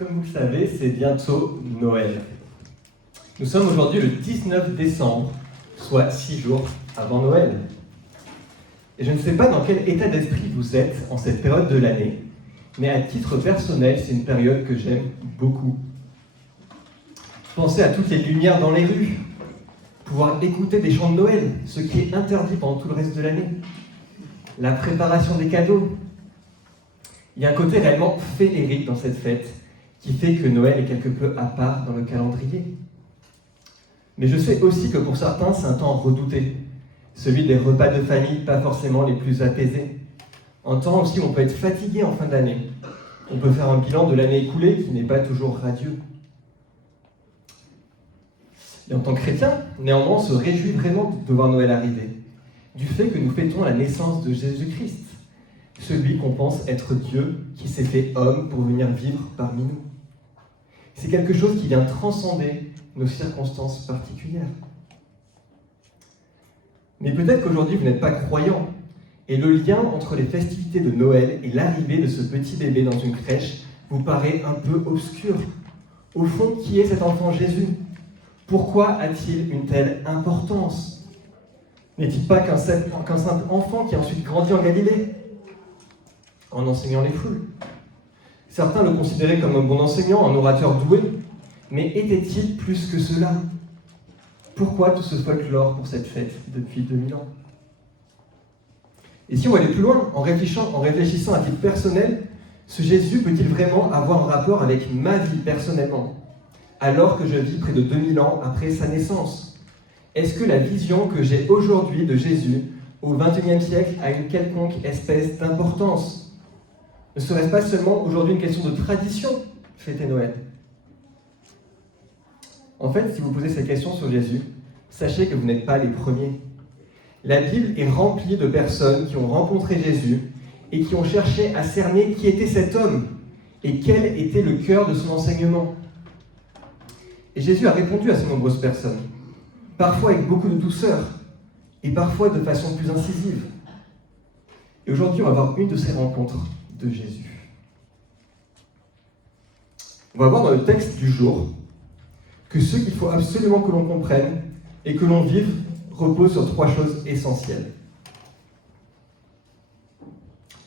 Comme vous le savez, c'est bientôt Noël. Nous sommes aujourd'hui le 19 décembre, soit 6 jours avant Noël. Et je ne sais pas dans quel état d'esprit vous êtes en cette période de l'année, mais à titre personnel, c'est une période que j'aime beaucoup. Pensez à toutes les lumières dans les rues, pouvoir écouter des chants de Noël, ce qui est interdit pendant tout le reste de l'année, la préparation des cadeaux. Il y a un côté réellement féerique dans cette fête, qui fait que Noël est quelque peu à part dans le calendrier. Mais je sais aussi que pour certains, c'est un temps redouté, celui des repas de famille pas forcément les plus apaisés. Un temps aussi où on peut être fatigué en fin d'année. On peut faire un bilan de l'année écoulée qui n'est pas toujours radieux. Et en tant que chrétien, néanmoins, on se réjouit vraiment de voir Noël arriver, du fait que nous fêtons la naissance de Jésus-Christ, celui qu'on pense être Dieu qui s'est fait homme pour venir vivre parmi nous. C'est quelque chose qui vient transcender nos circonstances particulières. Mais peut-être qu'aujourd'hui vous n'êtes pas croyant, et le lien entre les festivités de Noël et l'arrivée de ce petit bébé dans une crèche vous paraît un peu obscur. Au fond, qui est cet enfant Jésus ? Pourquoi a-t-il une telle importance ? N'est-il pas qu'un simple enfant qui a ensuite grandi en Galilée, en enseignant les foules ? Certains le considéraient comme un bon enseignant, un orateur doué, mais était-il plus que cela ? Pourquoi tout ce folklore pour cette fête depuis 2000 ans ? Et si on va aller plus loin, en réfléchissant à titre personnel, ce Jésus peut-il vraiment avoir un rapport avec ma vie personnellement, alors que je vis près de 2000 ans après sa naissance ? Est-ce que la vision que j'ai aujourd'hui de Jésus au XXIe siècle a une quelconque espèce d'importance ? Ne serait-ce pas seulement aujourd'hui une question de tradition, fêter Noël ? En fait, si vous posez ces questions sur Jésus, sachez que vous n'êtes pas les premiers. La Bible est remplie de personnes qui ont rencontré Jésus et qui ont cherché à cerner qui était cet homme et quel était le cœur de son enseignement. Et Jésus a répondu à ces nombreuses personnes, parfois avec beaucoup de douceur et parfois de façon plus incisive. Et aujourd'hui, on va voir une de ces rencontres de Jésus. On va voir dans le texte du jour que ce qu'il faut absolument que l'on comprenne et que l'on vive repose sur 3 choses essentielles.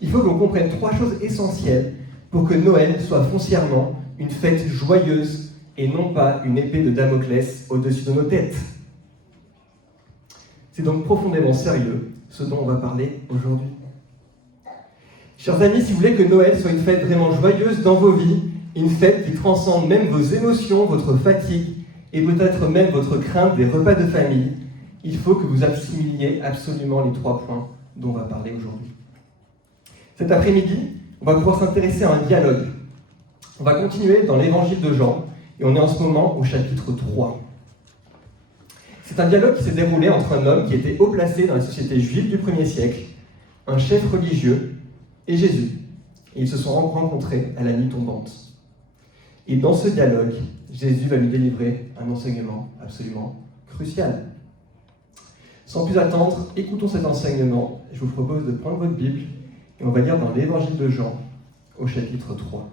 Il faut que l'on comprenne 3 choses essentielles pour que Noël soit foncièrement une fête joyeuse et non pas une épée de Damoclès au-dessus de nos têtes. C'est donc profondément sérieux ce dont on va parler aujourd'hui. Chers amis, si vous voulez que Noël soit une fête vraiment joyeuse dans vos vies, une fête qui transcende même vos émotions, votre fatigue et peut-être même votre crainte des repas de famille, il faut que vous assimiliez absolument les 3 points dont on va parler aujourd'hui. Cet après-midi, on va pouvoir s'intéresser à un dialogue. On va continuer dans l'évangile de Jean et on est en ce moment au chapitre 3. C'est un dialogue qui s'est déroulé entre un homme qui était haut placé dans la société juive du 1er siècle, un chef religieux, et Jésus. Et ils se sont rencontrés à la nuit tombante. Et dans ce dialogue, Jésus va lui délivrer un enseignement absolument crucial. Sans plus attendre, écoutons cet enseignement. Je vous propose de prendre votre Bible et on va lire dans l'évangile de Jean au chapitre 3.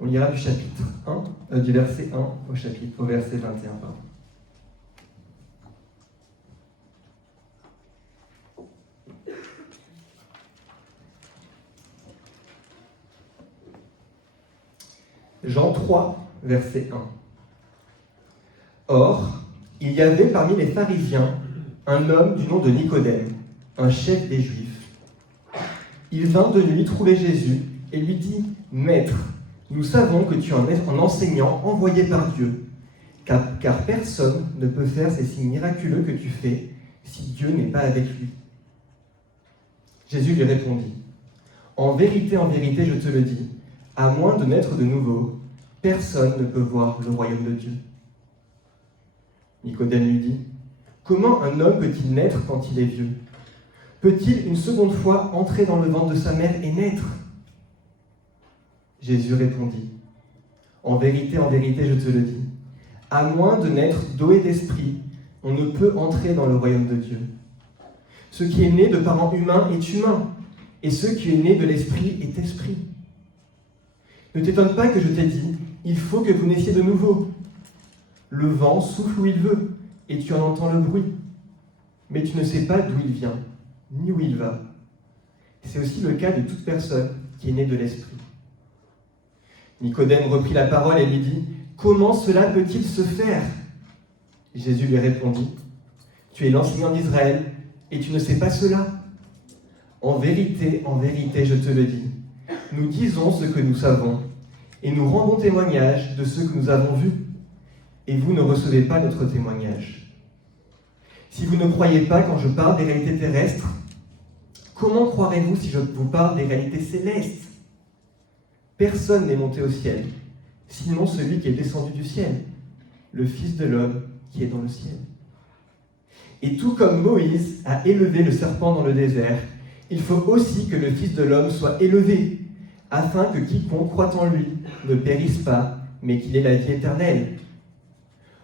On lira du chapitre 1, du verset 1 au verset 21. Pardon. Jean 3, verset 1. Or, il y avait parmi les pharisiens un homme du nom de Nicodème, un chef des Juifs. Il vint de nuit trouver Jésus et lui dit : « Maître, nous savons que tu es un enseignant envoyé par Dieu, car personne ne peut faire ces signes miraculeux que tu fais si Dieu n'est pas avec lui. » Jésus lui répondit : « En vérité, je te le dis, à moins de naître de nouveau, personne ne peut voir le royaume de Dieu. » Nicodème lui dit : « Comment un homme peut-il naître quand il est vieux ? Peut-il une seconde fois entrer dans le ventre de sa mère et naître ? » Jésus répondit : « En vérité, je te le dis, à moins de naître d'eau et d'esprit, on ne peut entrer dans le royaume de Dieu. Ce qui est né de parents humains est humain, et ce qui est né de l'esprit est esprit. Ne t'étonne pas que je t'ai dit, il faut que vous naissiez de nouveau. Le vent souffle où il veut, et tu en entends le bruit. Mais tu ne sais pas d'où il vient, ni où il va. C'est aussi le cas de toute personne qui est née de l'esprit. Nicodème reprit la parole et lui dit, « Comment cela peut-il se faire ?» Jésus lui répondit, « Tu es l'enseignant d'Israël, et tu ne sais pas cela. En vérité, je te le dis, nous disons ce que nous savons, et nous rendons témoignage de ce que nous avons vu, et vous ne recevez pas notre témoignage. Si vous ne croyez pas quand je parle des réalités terrestres, comment croirez-vous si je vous parle des réalités célestes ? Personne n'est monté au ciel, sinon celui qui est descendu du ciel, le Fils de l'homme qui est dans le ciel. Et tout comme Moïse a élevé le serpent dans le désert, il faut aussi que le Fils de l'homme soit élevé, afin que quiconque croit en lui ne périsse pas, mais qu'il ait la vie éternelle.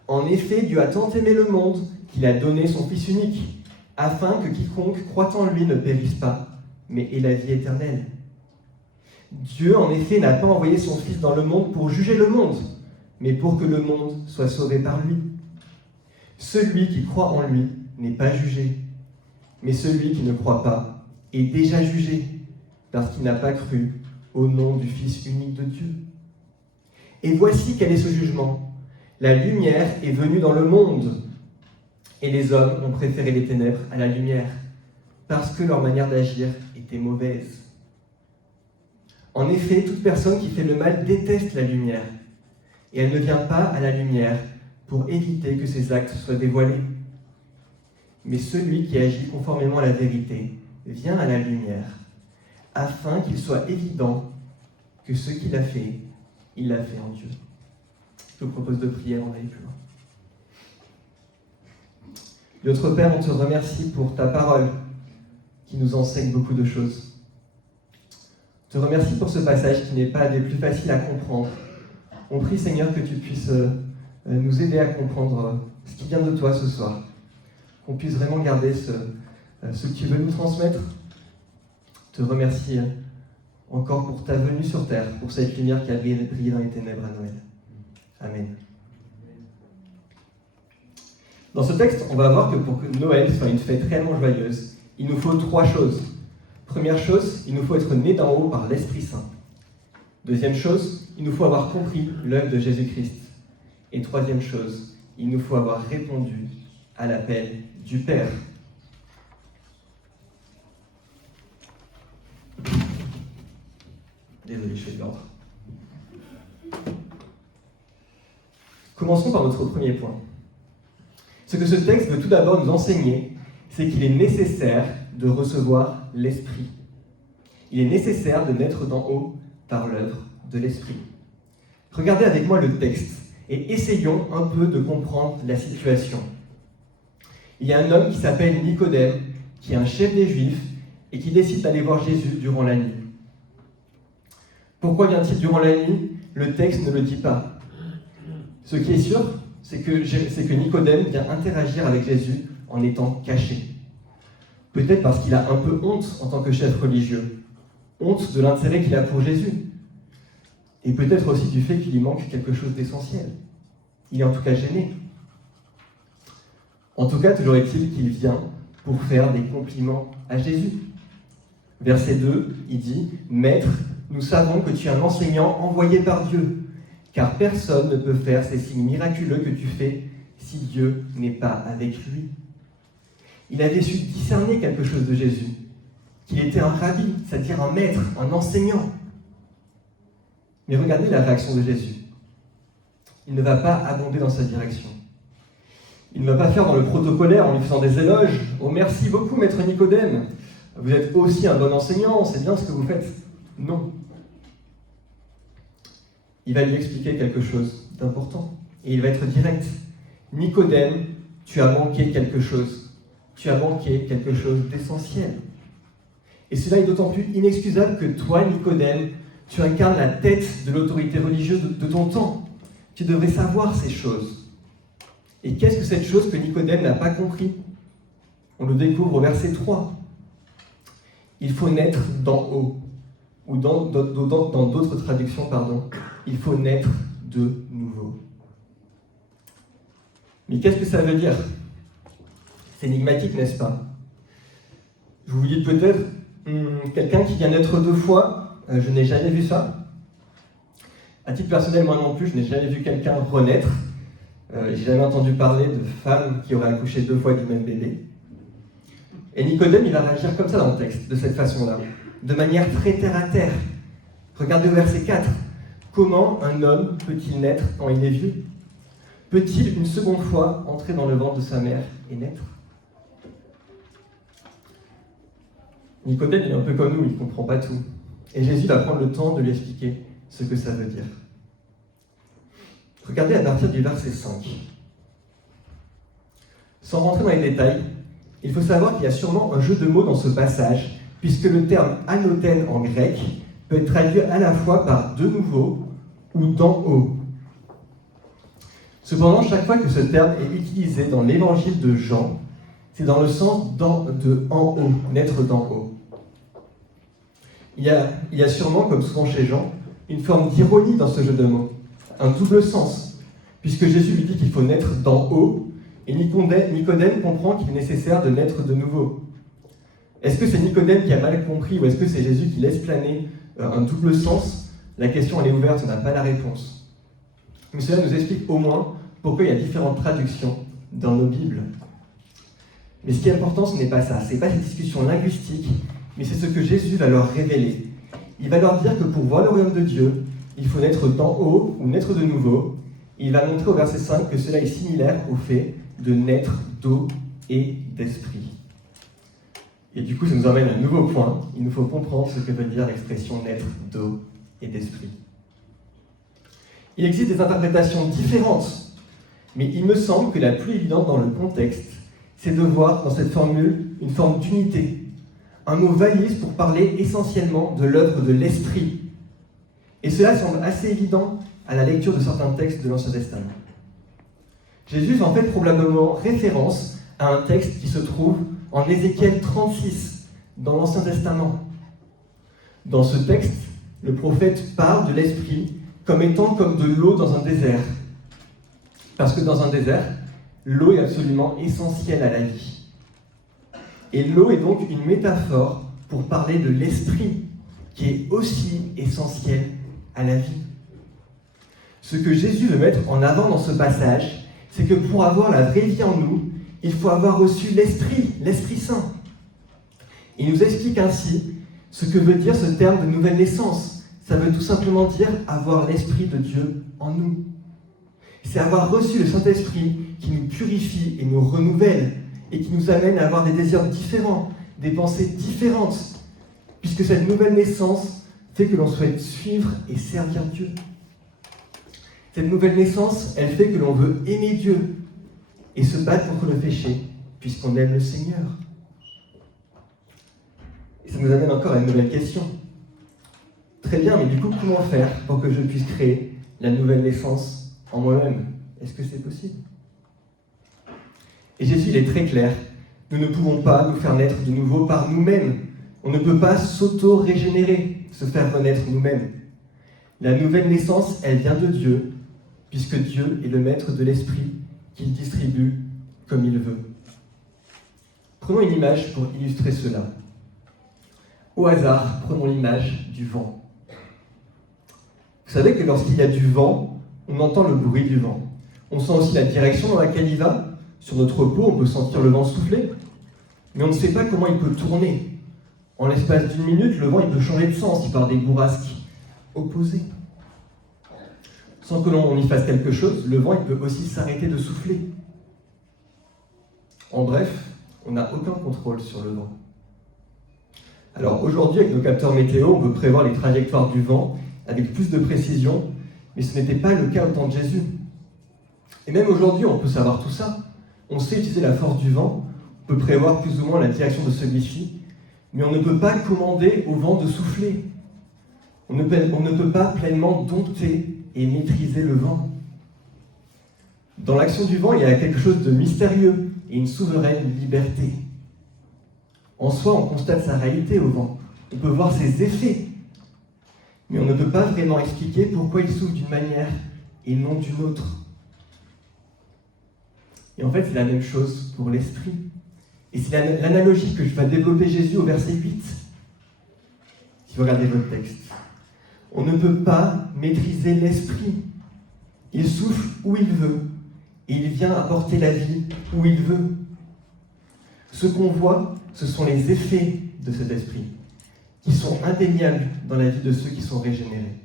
En effet, Dieu a tant aimé le monde qu'il a donné son Fils unique, afin que quiconque croit en lui ne périsse pas, mais ait la vie éternelle. Dieu, en effet, n'a pas envoyé son Fils dans le monde pour juger le monde, mais pour que le monde soit sauvé par lui. Celui qui croit en lui n'est pas jugé, mais celui qui ne croit pas est déjà jugé, parce qu'il n'a pas cru au nom du Fils unique de Dieu. Et voici quel est ce jugement. La lumière est venue dans le monde, et les hommes ont préféré les ténèbres à la lumière, parce que leur manière d'agir était mauvaise. En effet, toute personne qui fait le mal déteste la lumière, et elle ne vient pas à la lumière pour éviter que ses actes soient dévoilés. Mais celui qui agit conformément à la vérité vient à la lumière, afin qu'il soit évident que ce qu'il a fait, il l'a fait en Dieu. Je vous propose de prier avant d'aller plus loin. Notre Père, on te remercie pour ta parole qui nous enseigne beaucoup de choses. Je te remercie pour ce passage qui n'est pas des plus faciles à comprendre. On prie, Seigneur, que tu puisses nous aider à comprendre ce qui vient de toi ce soir. Qu'on puisse vraiment garder ce que tu veux nous transmettre. Je te remercie encore pour ta venue sur terre, pour cette lumière qui a brillé dans les ténèbres à Noël. Amen. Dans ce texte, on va voir que pour que Noël soit une fête réellement joyeuse, il nous faut 3 choses. Première chose, il nous faut être né d'en haut par l'Esprit Saint. Deuxième chose, il nous faut avoir compris l'œuvre de Jésus-Christ. Et troisième chose, il nous faut avoir répondu à l'appel du Père. Désolé, je fais de l'ordre. Commençons par notre premier point. Ce que ce texte veut tout d'abord nous enseigner, c'est qu'il est nécessaire de recevoir l'Esprit. Il est nécessaire de naître d'en haut par l'œuvre de l'Esprit. Regardez avec moi le texte et essayons un peu de comprendre la situation. Il y a un homme qui s'appelle Nicodème, qui est un chef des Juifs et qui décide d'aller voir Jésus durant la nuit. Pourquoi vient-il durant la nuit ? Le texte ne le dit pas. Ce qui est sûr, c'est que Nicodème vient interagir avec Jésus en étant caché. Peut-être parce qu'il a un peu honte en tant que chef religieux. Honte de l'intérêt qu'il a pour Jésus. Et peut-être aussi du fait qu'il lui manque quelque chose d'essentiel. Il est en tout cas gêné. En tout cas, toujours est-il qu'il vient pour faire des compliments à Jésus. Verset 2, il dit « Maître, nous savons que tu es un enseignant envoyé par Dieu, car personne ne peut faire ces signes miraculeux que tu fais si Dieu n'est pas avec lui. » Il avait su discerner quelque chose de Jésus, qu'il était un rabbi, c'est-à-dire un maître, un enseignant. Mais regardez la réaction de Jésus. Il ne va pas abonder dans sa direction. Il ne va pas faire dans le protocolaire en lui faisant des éloges. « Oh, merci beaucoup, maître Nicodème. Vous êtes aussi un bon enseignant, c'est bien ce que vous faites. » Non. Il va lui expliquer quelque chose d'important. Et il va être direct. « Nicodème, tu as manqué quelque chose. Tu as manqué quelque chose d'essentiel. » Et cela est d'autant plus inexcusable que toi, Nicodème, tu incarnes la tête de l'autorité religieuse de ton temps. Tu devrais savoir ces choses. Et qu'est-ce que cette chose que Nicodème n'a pas compris ? On le découvre au verset 3. Il faut naître d'en haut. Ou dans d'autres traductions, il faut naître de nouveau. Mais qu'est-ce que ça veut dire? C'est énigmatique, n'est-ce pas? Je vous dis peut-être, quelqu'un qui vient naître 2 fois, je n'ai jamais vu ça. À titre personnel, moi non plus, je n'ai jamais vu quelqu'un renaître. J'ai jamais entendu parler de femmes qui auraient accouché 2 fois du même bébé. Et Nicodème, il va réagir comme ça dans le texte, de cette façon-là, de manière très terre-à-terre. Regardez au verset 4. Comment un homme peut-il naître quand il est vieux? Peut-il une seconde fois entrer dans le ventre de sa mère et naître? Nicodème, il est un peu comme nous, il ne comprend pas tout. Et Jésus va prendre le temps de lui expliquer ce que ça veut dire. Regardez à partir du verset 5. Sans rentrer dans les détails, il faut savoir qu'il y a sûrement un jeu de mots dans ce passage, puisque le terme anothen en grec peut être traduit à la fois par de nouveau ou d'en haut. Cependant, chaque fois que ce terme est utilisé dans l'évangile de Jean, c'est dans le sens de en haut, naître d'en haut. Il y a sûrement, comme souvent chez Jean, une forme d'ironie dans ce jeu de mots, un double sens, puisque Jésus lui dit qu'il faut naître d'en haut, et Nicodème comprend qu'il est nécessaire de naître de nouveau. Est-ce que c'est Nicodème qui a mal compris, ou est-ce que c'est Jésus qui laisse planer un double sens? La question elle est ouverte, on n'a pas la réponse. Mais cela nous explique au moins pourquoi il y a différentes traductions dans nos Bibles. Mais ce qui est important, ce n'est pas ça, ce n'est pas cette discussion linguistique, mais c'est ce que Jésus va leur révéler. Il va leur dire que pour voir le royaume de Dieu, il faut naître d'en haut ou naître de nouveau. Et il va montrer au verset 5 que cela est similaire au fait de naître d'eau et d'esprit. Et du coup, ça nous emmène à un nouveau point. Il nous faut comprendre ce que veut dire l'expression naître d'eau et d'esprit. Il existe des interprétations différentes, mais il me semble que la plus évidente dans le contexte, c'est de voir dans cette formule une forme d'unité. Un mot valise pour parler essentiellement de l'œuvre de l'Esprit. Et cela semble assez évident à la lecture de certains textes de l'Ancien Testament. Jésus en fait probablement référence à un texte qui se trouve en Ézéchiel 36, dans l'Ancien Testament. Dans ce texte, le prophète parle de l'Esprit comme étant comme de l'eau dans un désert. Parce que dans un désert, l'eau est absolument essentielle à la vie. Et l'eau est donc une métaphore pour parler de l'esprit, qui est aussi essentiel à la vie. Ce que Jésus veut mettre en avant dans ce passage, c'est que pour avoir la vraie vie en nous, il faut avoir reçu l'Esprit Saint. Il nous explique ainsi ce que veut dire ce terme de nouvelle naissance. Ça veut tout simplement dire avoir l'Esprit de Dieu en nous. C'est avoir reçu le Saint-Esprit qui nous purifie et nous renouvelle, et qui nous amène à avoir des désirs différents, des pensées différentes, puisque cette nouvelle naissance fait que l'on souhaite suivre et servir Dieu. Cette nouvelle naissance, elle fait que l'on veut aimer Dieu et se battre contre le péché, puisqu'on aime le Seigneur. Et ça nous amène encore à une nouvelle question. Très bien, mais du coup, comment faire pour que je puisse créer la nouvelle naissance en moi-même? Est-ce que c'est possible? Et Jésus, il est très clair. Nous ne pouvons pas nous faire naître de nouveau par nous-mêmes. On ne peut pas s'auto-régénérer, se faire renaître nous-mêmes. La nouvelle naissance, elle vient de Dieu, puisque Dieu est le maître de l'esprit qu'il distribue comme il veut. Prenons une image pour illustrer cela. Au hasard, prenons l'image du vent. Vous savez que lorsqu'il y a du vent, on entend le bruit du vent. On sent aussi la direction dans laquelle il va. Sur notre peau, on peut sentir le vent souffler, mais on ne sait pas comment il peut tourner. En l'espace d'une minute, le vent il peut changer de sens par des bourrasques opposées. Sans que l'on y fasse quelque chose, le vent il peut aussi s'arrêter de souffler. En bref, on n'a aucun contrôle sur le vent. Alors aujourd'hui, avec nos capteurs météo, on peut prévoir les trajectoires du vent avec plus de précision, mais ce n'était pas le cas au temps de Jésus. Et même aujourd'hui, on peut savoir tout ça. On sait utiliser la force du vent, on peut prévoir plus ou moins la direction de celui-ci, mais on ne peut pas commander au vent de souffler. On ne peut pas pleinement dompter et maîtriser le vent. Dans l'action du vent, il y a quelque chose de mystérieux et une souveraine liberté. En soi, on constate sa réalité au vent. On peut voir ses effets. Mais on ne peut pas vraiment expliquer pourquoi il souffle d'une manière et non d'une autre. Et en fait, c'est la même chose pour l'esprit. Et c'est l'analogie que va développer Jésus au verset 8. Si vous regardez votre texte. On ne peut pas maîtriser l'esprit. Il souffle où il veut. Et il vient apporter la vie où il veut. Ce qu'on voit, ce sont les effets de cet esprit, qui sont indéniables dans la vie de ceux qui sont régénérés.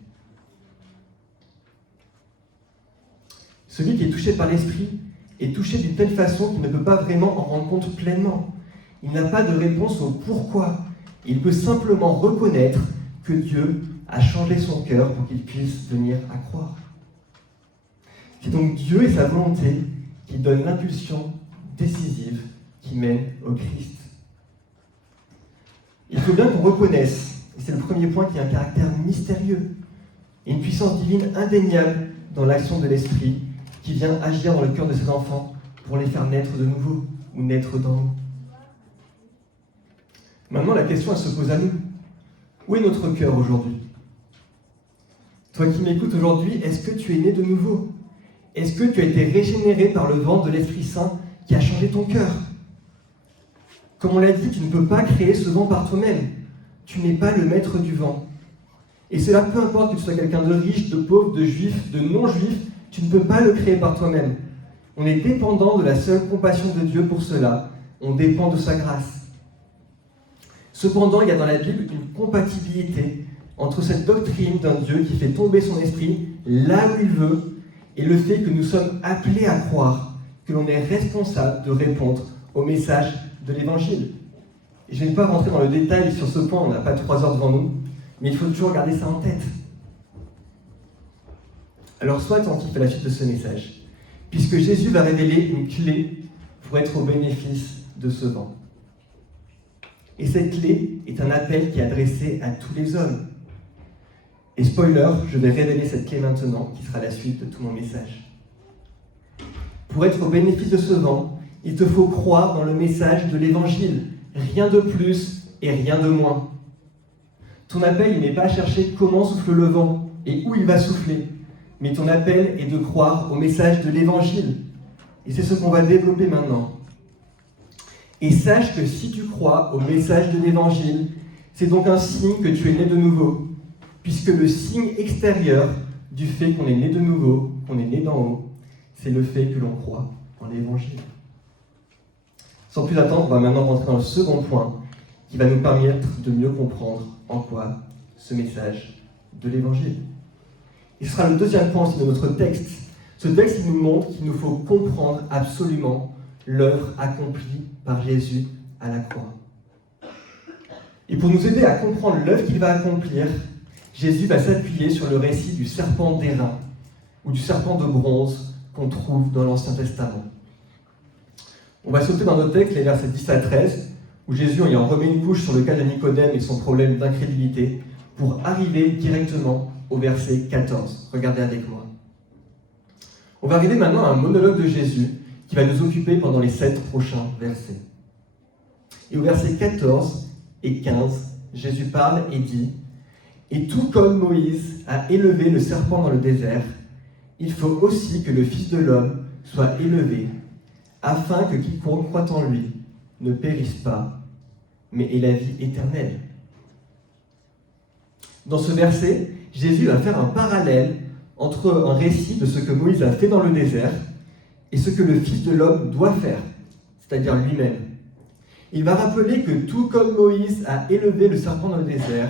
Celui qui est touché par l'esprit est touché d'une telle façon qu'il ne peut pas vraiment en rendre compte pleinement. Il n'a pas de réponse au pourquoi. Il peut simplement reconnaître que Dieu a changé son cœur pour qu'il puisse venir à croire. C'est donc Dieu et sa volonté qui donnent l'impulsion décisive qui mène au Christ. Il faut bien qu'on reconnaisse, et c'est le premier point, qui a un caractère mystérieux et une puissance divine indéniable dans l'action de l'Esprit qui vient agir dans le cœur de ses enfants pour les faire naître de nouveau ou naître d'en haut. Maintenant, la question, elle se pose à nous. Où est notre cœur aujourd'hui ? Toi qui m'écoutes aujourd'hui, est-ce que tu es né de nouveau ? Est-ce que tu as été régénéré par le vent de l'Esprit Saint qui a changé ton cœur ? Comme on l'a dit, tu ne peux pas créer ce vent par toi-même. Tu n'es pas le maître du vent. Et cela, peu importe que tu sois quelqu'un de riche, de pauvre, de juif, de non-juif, tu ne peux pas le créer par toi-même. On est dépendant de la seule compassion de Dieu pour cela. On dépend de sa grâce. Cependant, il y a dans la Bible une compatibilité entre cette doctrine d'un Dieu qui fait tomber son esprit là où il veut et le fait que nous sommes appelés à croire que l'on est responsable de répondre au message de l'Évangile. Et je ne vais pas rentrer dans le détail sur ce point, on n'a pas 3 heures devant nous, mais il faut toujours garder ça en tête. Alors sois attentif à la suite de ce message, puisque Jésus va révéler une clé pour être au bénéfice de ce vent. Et cette clé est un appel qui est adressé à tous les hommes. Et spoiler, je vais révéler cette clé maintenant, qui sera la suite de tout mon message. Pour être au bénéfice de ce vent, il te faut croire dans le message de l'Évangile. Rien de plus et rien de moins. Ton appel, il n'est pas à chercher comment souffle le vent et où il va souffler, mais ton appel est de croire au message de l'Évangile. Et c'est ce qu'on va développer maintenant. Et sache que si tu crois au message de l'Évangile, c'est donc un signe que tu es né de nouveau, puisque le signe extérieur du fait qu'on est né de nouveau, qu'on est né d'en haut, c'est le fait que l'on croit en l'Évangile. Sans plus attendre, on va maintenant rentrer dans le second point qui va nous permettre de mieux comprendre en quoi ce message de l'Évangile. Et ce sera le deuxième point aussi de notre texte. Ce texte, il nous montre qu'il nous faut comprendre absolument l'œuvre accomplie par Jésus à la croix. Et pour nous aider à comprendre l'œuvre qu'il va accomplir, Jésus va s'appuyer sur le récit du serpent d'airain ou du serpent de bronze qu'on trouve dans l'Ancien Testament. On va sauter dans nos textes les versets 10 à 13, où Jésus en remet une couche sur le cas de Nicodème et son problème d'incrédulité, pour arriver directement au verset 14. Regardez avec moi. On va arriver maintenant à un monologue de Jésus qui va nous occuper pendant les 7 prochains versets. Et au verset 14 et 15, Jésus parle et dit « Et tout comme Moïse a élevé le serpent dans le désert, il faut aussi que le Fils de l'homme soit élevé, afin que quiconque croit en lui ne périsse pas, mais ait la vie éternelle. » Dans ce verset, Jésus va faire un parallèle entre un récit de ce que Moïse a fait dans le désert et ce que le Fils de l'homme doit faire, c'est-à-dire lui-même. Il va rappeler que tout comme Moïse a élevé le serpent dans le désert,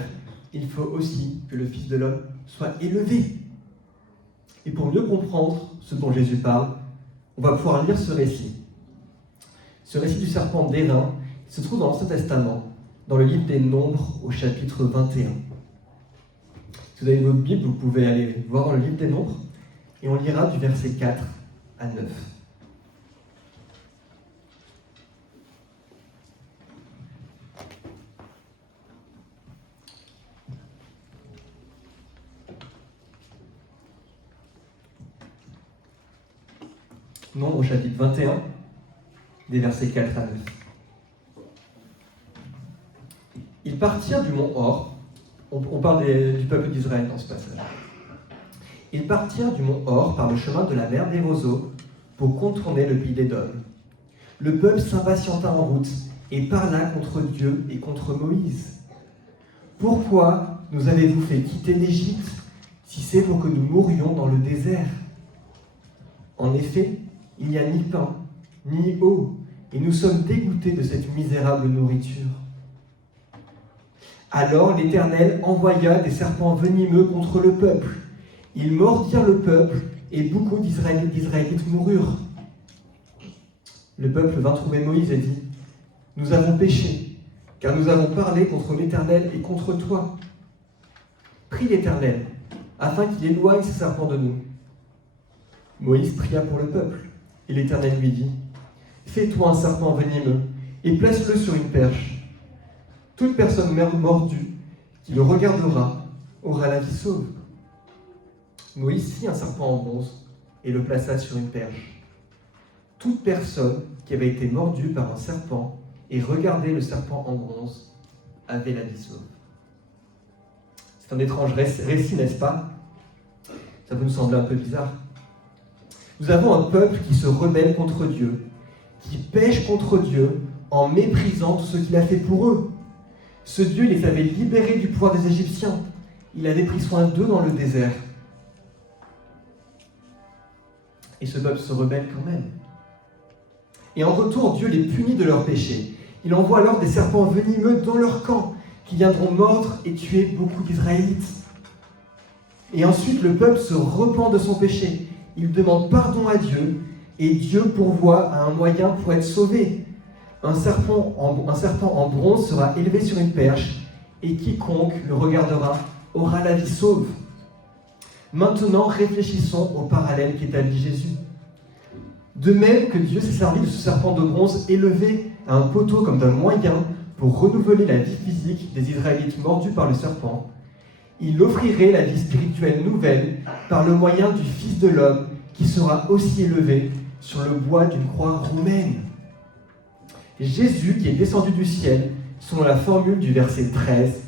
il faut aussi que le Fils de l'homme soit élevé. Et pour mieux comprendre ce dont Jésus parle, on va pouvoir lire ce récit. Ce récit du serpent d'airain se trouve dans l'Ancien Testament, dans le livre des Nombres, au chapitre 21. Si vous avez votre Bible, vous pouvez aller voir dans le livre des Nombres, et on lira du verset 4 à 9. Nombres au chapitre 21, des versets 4 à 9. partirent du mont Hor. On parle du peuple d'Israël dans ce passage. Ils partirent du mont Hor par le chemin de la mer des roseaux pour contourner le pays d'Édom. Le peuple s'impatienta en route et parla contre Dieu et contre Moïse. « Pourquoi nous avez-vous fait quitter l'Égypte, si c'est pour que nous mourions dans le désert ? En effet, il n'y a ni pain, ni eau, et nous sommes dégoûtés de cette misérable nourriture. » Alors l'Éternel envoya des serpents venimeux contre le peuple. Ils mordirent le peuple, et beaucoup d'Israélites moururent. Le peuple vint trouver Moïse et dit : « Nous avons péché, car nous avons parlé contre l'Éternel et contre toi. Prie l'Éternel, afin qu'il éloigne ces serpents de nous. » Moïse pria pour le peuple, et l'Éternel lui dit : « Fais-toi un serpent venimeux, et place-le sur une perche. Toute personne mordue qui le regardera aura la vie sauve. » Moïse fit un serpent en bronze et le plaça sur une perche. Toute personne qui avait été mordue par un serpent et regardait le serpent en bronze avait la vie sauve. C'est un étrange récit, n'est-ce pas ? Ça peut nous sembler un peu bizarre. Nous avons un peuple qui se rebelle contre Dieu, qui pêche contre Dieu en méprisant tout ce qu'il a fait pour eux. Ce Dieu les avait libérés du pouvoir des Égyptiens. Il avait pris soin d'eux dans le désert. Et ce peuple se rebelle quand même. Et en retour, Dieu les punit de leurs péchés. Il envoie alors des serpents venimeux dans leur camp, qui viendront mordre et tuer beaucoup d'Israélites. Et ensuite, le peuple se repent de son péché. Il demande pardon à Dieu, et Dieu pourvoit à un moyen pour être sauvé. Un serpent en bronze sera élevé sur une perche, et quiconque le regardera aura la vie sauve. Maintenant, réfléchissons au parallèle qu'établit Jésus. De même que Dieu s'est servi de ce serpent de bronze élevé à un poteau comme d'un moyen pour renouveler la vie physique des Israélites mordus par le serpent, il offrirait la vie spirituelle nouvelle par le moyen du Fils de l'homme qui sera aussi élevé sur le bois d'une croix romaine. Jésus, qui est descendu du ciel, selon la formule du verset 13,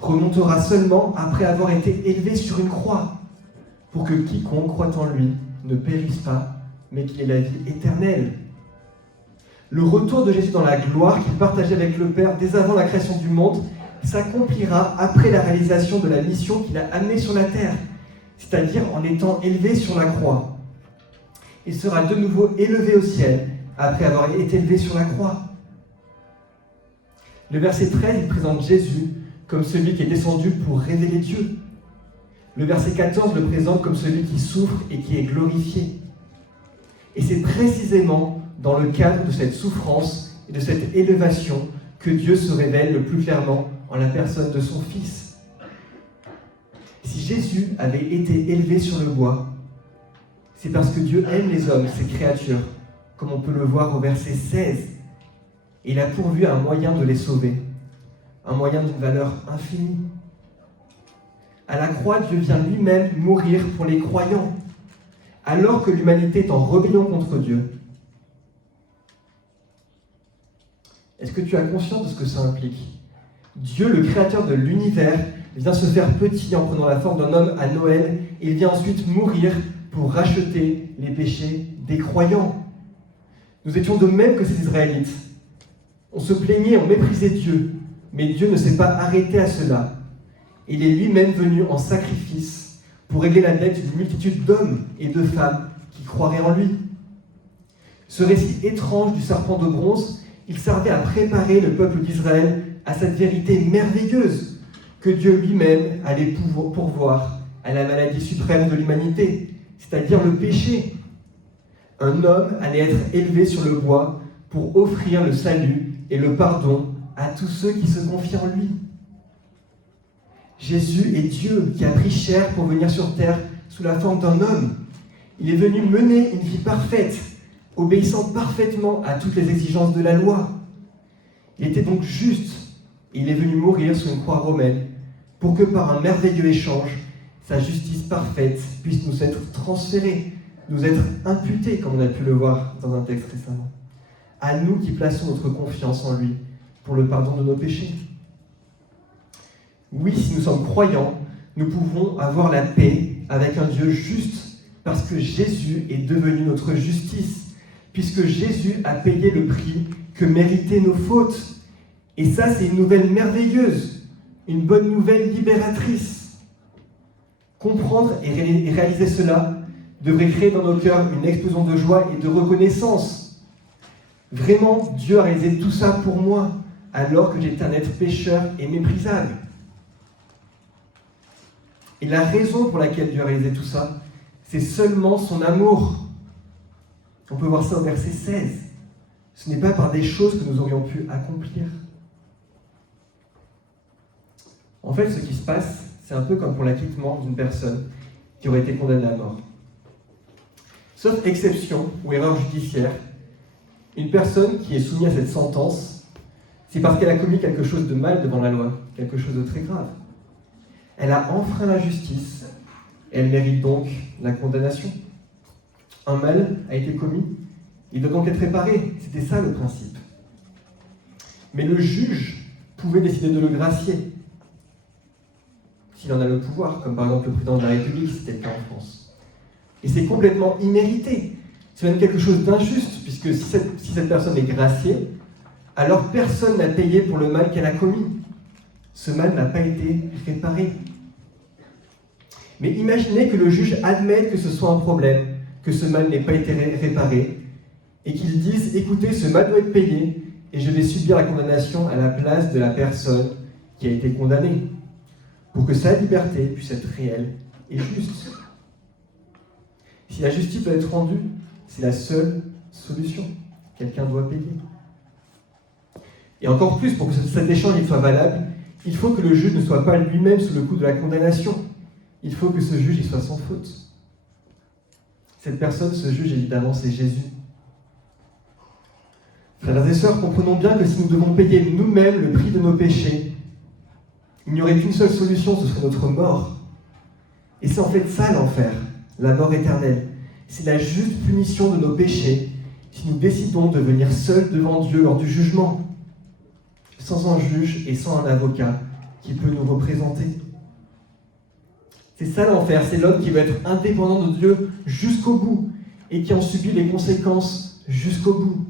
remontera seulement après avoir été élevé sur une croix, pour que quiconque croit en lui ne périsse pas, mais qu'il ait la vie éternelle. Le retour de Jésus dans la gloire qu'il partageait avec le Père dès avant la création du monde s'accomplira après la réalisation de la mission qu'il a amenée sur la terre, c'est-à-dire en étant élevé sur la croix. Il sera de nouveau élevé au ciel après avoir été élevé sur la croix. Le verset 13, il présente Jésus comme celui qui est descendu pour révéler Dieu. Le verset 14 le présente comme celui qui souffre et qui est glorifié. Et c'est précisément dans le cadre de cette souffrance et de cette élévation que Dieu se révèle le plus clairement en la personne de son Fils. Si Jésus avait été élevé sur le bois, c'est parce que Dieu aime les hommes, ses créatures, comme on peut le voir au verset 16. Et il a pourvu un moyen de les sauver, un moyen d'une valeur infinie. À la croix, Dieu vient lui-même mourir pour les croyants, alors que l'humanité est en rébellion contre Dieu. Est-ce que tu as conscience de ce que ça implique ? Dieu, le créateur de l'univers, vient se faire petit en prenant la forme d'un homme à Noël, et il vient ensuite mourir pour racheter les péchés des croyants. Nous étions de même que ces Israélites. On se plaignait, on méprisait Dieu, mais Dieu ne s'est pas arrêté à cela. Il est lui-même venu en sacrifice pour régler la dette d'une multitude d'hommes et de femmes qui croiraient en lui. Ce récit étrange du serpent de bronze, il servait à préparer le peuple d'Israël à cette vérité merveilleuse que Dieu lui-même allait pourvoir à la maladie suprême de l'humanité, c'est-à-dire le péché. Un homme allait être élevé sur le bois pour offrir le salut et le pardon à tous ceux qui se confient en lui. Jésus est Dieu qui a pris chair pour venir sur terre sous la forme d'un homme. Il est venu mener une vie parfaite, obéissant parfaitement à toutes les exigences de la loi. Il était donc juste, et il est venu mourir sur une croix romaine pour que par un merveilleux échange, sa justice parfaite puisse nous être transférée, nous être imputée, comme on a pu le voir dans un texte récemment. À nous qui plaçons notre confiance en lui pour le pardon de nos péchés. Oui, si nous sommes croyants, nous pouvons avoir la paix avec un Dieu juste, parce que Jésus est devenu notre justice, puisque Jésus a payé le prix que méritaient nos fautes. Et ça, c'est une nouvelle merveilleuse, une bonne nouvelle libératrice. Comprendre et réaliser cela devrait créer dans nos cœurs une explosion de joie et de reconnaissance. Vraiment, Dieu a réalisé tout ça pour moi, alors que j'étais un être pécheur et méprisable. Et la raison pour laquelle Dieu a réalisé tout ça, c'est seulement son amour. On peut voir ça au verset 16. Ce n'est pas par des choses que nous aurions pu accomplir. En fait, ce qui se passe, c'est un peu comme pour l'acquittement d'une personne qui aurait été condamnée à mort. Sauf exception ou erreur judiciaire, une personne qui est soumise à cette sentence, c'est parce qu'elle a commis quelque chose de mal devant la loi, quelque chose de très grave. Elle a enfreint la justice, et elle mérite donc la condamnation. Un mal a été commis, il doit donc être réparé. C'était ça le principe. Mais le juge pouvait décider de le gracier, s'il en a le pouvoir, comme par exemple le président de la République, c'était le cas en France. Et c'est complètement immérité. C'est même quelque chose d'injuste, puisque si cette personne est graciée, alors personne n'a payé pour le mal qu'elle a commis. Ce mal n'a pas été réparé. Mais imaginez que le juge admette que ce soit un problème, que ce mal n'ait pas été réparé, et qu'il dise « Écoutez, ce mal doit être payé, et je vais subir la condamnation à la place de la personne qui a été condamnée, pour que sa liberté puisse être réelle et juste. » Si la justice doit être rendue, c'est la seule solution. Quelqu'un doit payer. Et encore plus, pour que cet échange soit valable, il faut que le juge ne soit pas lui-même sous le coup de la condamnation. Il faut que ce juge il soit sans faute. Cette personne, ce juge, évidemment, c'est Jésus. Frères et sœurs, comprenons bien que si nous devons payer nous-mêmes le prix de nos péchés, il n'y aurait qu'une seule solution, ce serait notre mort. Et c'est en fait ça l'enfer, la mort éternelle. C'est la juste punition de nos péchés si nous décidons de venir seuls devant Dieu lors du jugement, sans un juge et sans un avocat qui peut nous représenter. C'est ça l'enfer, c'est l'homme qui veut être indépendant de Dieu jusqu'au bout et qui en subit les conséquences jusqu'au bout.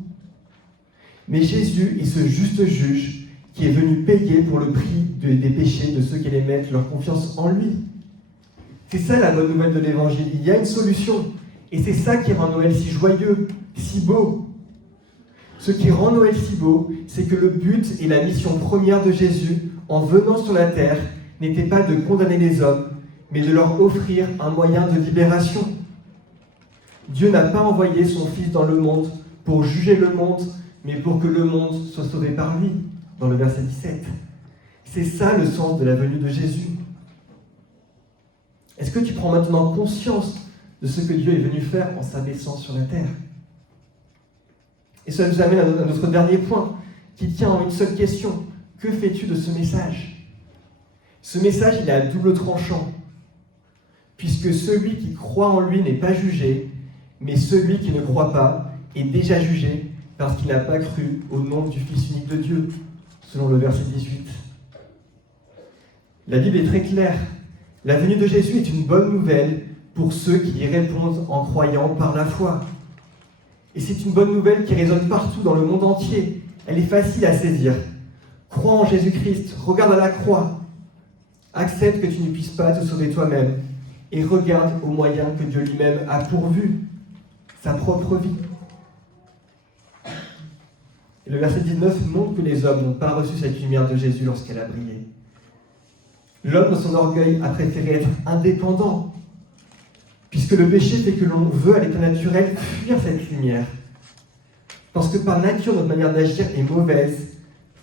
Mais Jésus est ce juste juge qui est venu payer pour le prix des péchés de ceux qui allaient mettre leur confiance en lui. C'est ça la bonne nouvelle de l'Évangile. Il y a une solution. Et c'est ça qui rend Noël si joyeux, si beau. Ce qui rend Noël si beau, c'est que le but et la mission première de Jésus, en venant sur la terre, n'était pas de condamner les hommes, mais de leur offrir un moyen de libération. Dieu n'a pas envoyé son Fils dans le monde pour juger le monde, mais pour que le monde soit sauvé par lui, dans le verset 17. C'est ça le sens de la venue de Jésus. Est-ce que tu prends maintenant conscience de ce que Dieu est venu faire en s'abaissant sur la terre? Et cela nous amène à notre dernier point, qui tient en une seule question. Que fais-tu de ce message? Ce message, il est à double tranchant, puisque celui qui croit en lui n'est pas jugé, mais celui qui ne croit pas est déjà jugé, parce qu'il n'a pas cru au nom du Fils unique de Dieu, selon le verset 18. La Bible est très claire. La venue de Jésus est une bonne nouvelle pour ceux qui y répondent en croyant par la foi. Et c'est une bonne nouvelle qui résonne partout dans le monde entier. Elle est facile à saisir. Crois en Jésus-Christ, regarde à la croix. Accepte que tu ne puisses pas te sauver toi-même et regarde aux moyens que Dieu lui-même a pourvus, sa propre vie. Et le verset 19 montre que les hommes n'ont pas reçu cette lumière de Jésus lorsqu'elle a brillé. L'homme, dans son orgueil, a préféré être indépendant, puisque le péché fait que l'on veut, à l'état naturel, fuir cette lumière. Parce que par nature, notre manière d'agir est mauvaise.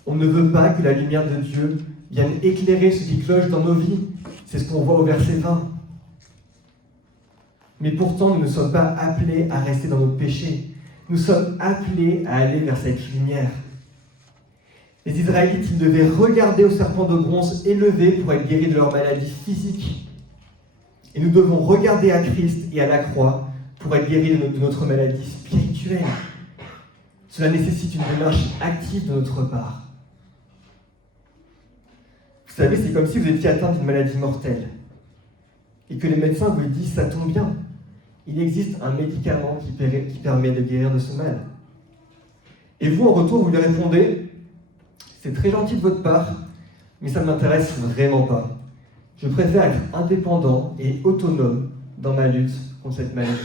On ne veut pas que la lumière de Dieu vienne éclairer ce qui cloche dans nos vies. C'est ce qu'on voit au verset 20. Mais pourtant, nous ne sommes pas appelés à rester dans notre péché. Nous sommes appelés à aller vers cette lumière. Les Israélites, ils devaient regarder au serpent de bronze élevé pour être guéris de leur maladie physique. Et nous devons regarder à Christ et à la croix pour être guéris de notre maladie spirituelle. Cela nécessite une démarche active de notre part. Vous Vous savez, c'est comme si vous étiez atteint d'une maladie mortelle et que les médecins vous disent « ça tombe bien, il existe un médicament qui permet de guérir de ce mal ». Et vous, en retour, vous lui répondez « c'est très gentil de votre part, mais ça ne m'intéresse vraiment pas. Je préfère être indépendant et autonome dans ma lutte contre cette maladie. »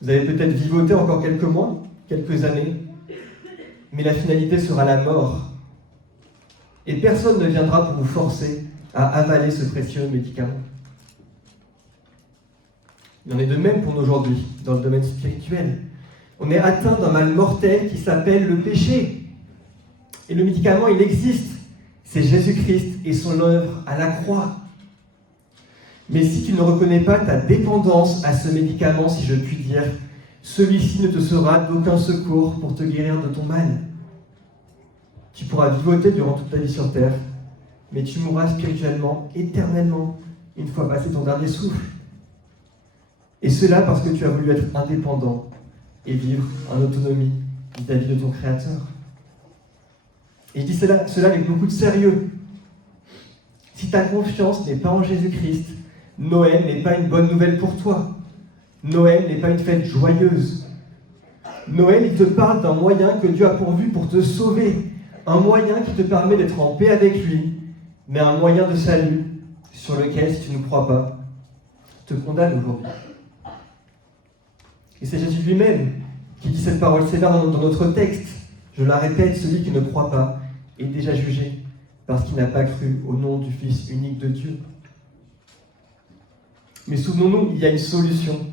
Vous allez peut-être vivoter encore quelques mois, quelques années, mais la finalité sera la mort. Et personne ne viendra pour vous forcer à avaler ce précieux médicament. Il en est de même pour nous aujourd'hui, dans le domaine spirituel. On est atteint d'un mal mortel qui s'appelle le péché. Et le médicament, il existe. C'est Jésus-Christ et son œuvre à la croix. Mais si tu ne reconnais pas ta dépendance à ce médicament, si je puis dire, celui-ci ne te sera d'aucun secours pour te guérir de ton mal. Tu pourras vivoter durant toute ta vie sur terre, mais tu mourras spirituellement, éternellement, une fois passé ton dernier souffle. Et cela parce que tu as voulu être indépendant et vivre en autonomie vis-à-vis de ton Créateur. Et je dis cela avec beaucoup de sérieux. Si ta confiance n'est pas en Jésus-Christ, Noël n'est pas une bonne nouvelle pour toi. Noël n'est pas une fête joyeuse. Noël, il te parle d'un moyen que Dieu a pourvu pour te sauver. Un moyen qui te permet d'être en paix avec lui, mais un moyen de salut sur lequel, si tu ne crois pas, te condamne aujourd'hui. Et c'est Jésus lui-même qui dit cette parole sévère dans notre texte. Je la répète, celui qui ne croit pas est déjà jugé parce qu'il n'a pas cru au nom du Fils unique de Dieu. Mais souvenons-nous, il y a une solution.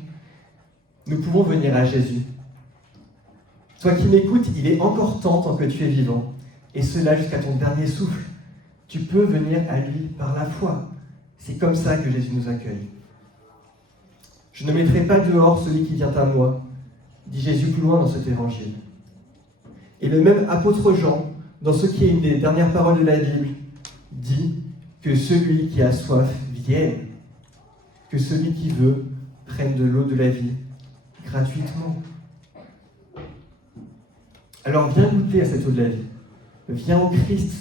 Nous pouvons venir à Jésus. Toi qui m'écoutes, il est encore temps tant que tu es vivant, et cela jusqu'à ton dernier souffle. Tu peux venir à lui par la foi. C'est comme ça que Jésus nous accueille. Je ne mettrai pas dehors celui qui vient à moi, dit Jésus plus loin dans cet évangile. Et le même apôtre Jean, dans ce qui est une des dernières paroles de la Bible, dit que celui qui a soif vienne, que celui qui veut prenne de l'eau de la vie gratuitement. Alors viens goûter à cette eau de la vie. Viens au Christ,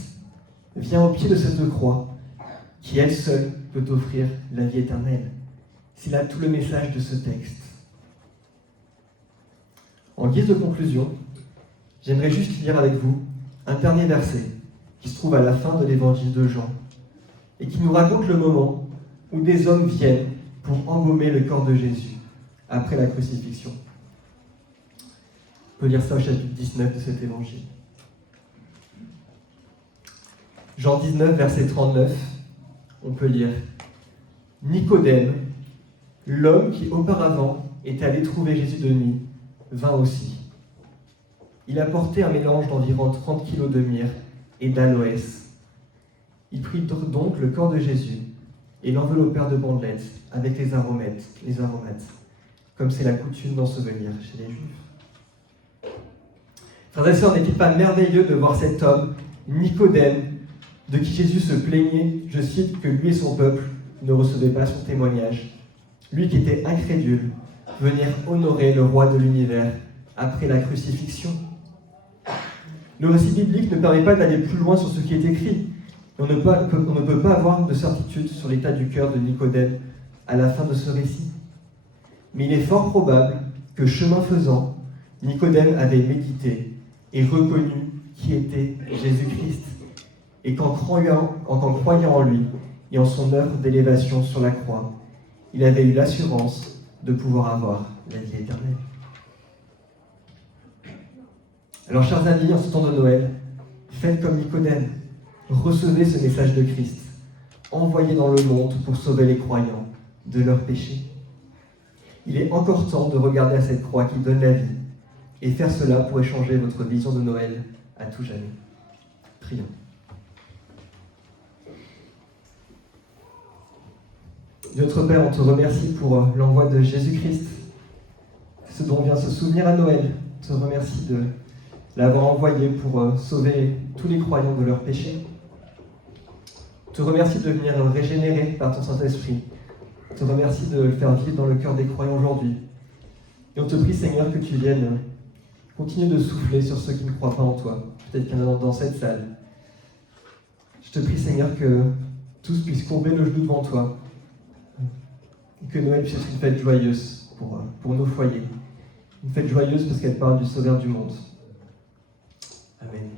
viens au pied de cette croix, qui elle seule peut t'offrir la vie éternelle. C'est là tout le message de ce texte. En guise de conclusion, j'aimerais juste lire avec vous un dernier verset qui se trouve à la fin de l'évangile de Jean et qui nous raconte le moment où des hommes viennent pour embaumer le corps de Jésus après la crucifixion. On peut lire ça au chapitre 19 de cet évangile. Jean 19, verset 39, on peut lire « Nicodème, l'homme qui auparavant était allé trouver Jésus de nuit, vint aussi. Il apportait un mélange d'environ 30 kilos de myrrhe et d'aloès. Il prit donc le corps de Jésus et l'enveloppèrent de bandelettes avec les aromates, comme c'est la coutume d'ensevelir chez les Juifs. » Frères et sœurs, n'est-il pas merveilleux de voir cet homme, Nicodème, de qui Jésus se plaignait, je cite, que lui et son peuple ne recevaient pas son témoignage. Lui qui était incrédule, venir honorer le roi de l'univers après la crucifixion. Le récit biblique ne permet pas d'aller plus loin sur ce qui est écrit. On ne peut pas avoir de certitude sur l'état du cœur de Nicodème à la fin de ce récit. Mais il est fort probable que, chemin faisant, Nicodème avait médité et reconnu qui était Jésus-Christ, et qu'en croyant en lui et en son œuvre d'élévation sur la croix, il avait eu l'assurance de pouvoir avoir la vie éternelle. Alors, chers amis, en ce temps de Noël, faites comme Nicodème, recevez ce message de Christ, envoyé dans le monde pour sauver les croyants de leurs péchés. Il est encore temps de regarder à cette croix qui donne la vie et faire cela pour échanger votre vision de Noël à tout jamais. Prions. Notre Père, on te remercie pour l'envoi de Jésus-Christ, ce dont on vient se souvenir à Noël. On te remercie de l'avoir envoyé pour sauver tous les croyants de leurs péchés. On te remercie de venir régénérer par ton Saint-Esprit. On te remercie de le faire vivre dans le cœur des croyants aujourd'hui. Et on te prie, Seigneur, que tu viennes continuer de souffler sur ceux qui ne croient pas en toi. Peut-être qu'il y en a dans cette salle Je te prie, Seigneur, que tous puissent courber le genou devant toi. Et que Noël puisse être une fête joyeuse pour nos foyers. Une fête joyeuse parce qu'elle parle du Sauveur du monde. Amen.